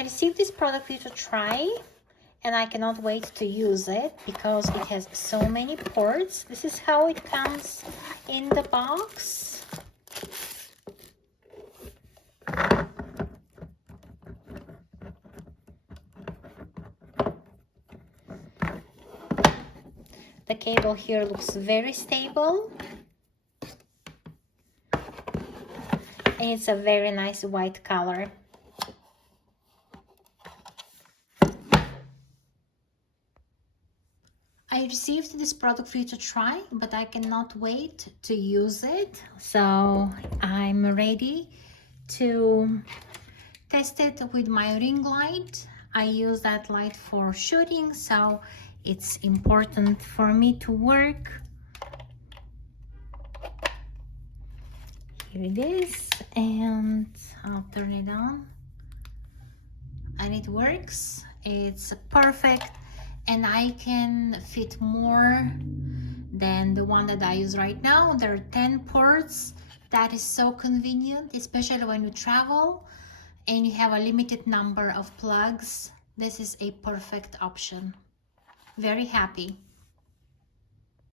I received this product for you to try, and I cannot wait to use it because it has so many ports. This is how it comes in the box. The cable here looks very stable. And it's a very nice white color. I received this product for you to try, but I cannot wait to use it. So I'm ready to test it with my ring light. I use that light for shooting, so it's important for me to work. Here it is, and I'll turn it on. And it works. It's perfect. And I can fit more than the one that I use right now. There are 10 ports. That is so convenient, especially when you travel and you have a limited number of plugs. This is a perfect option. Very happy.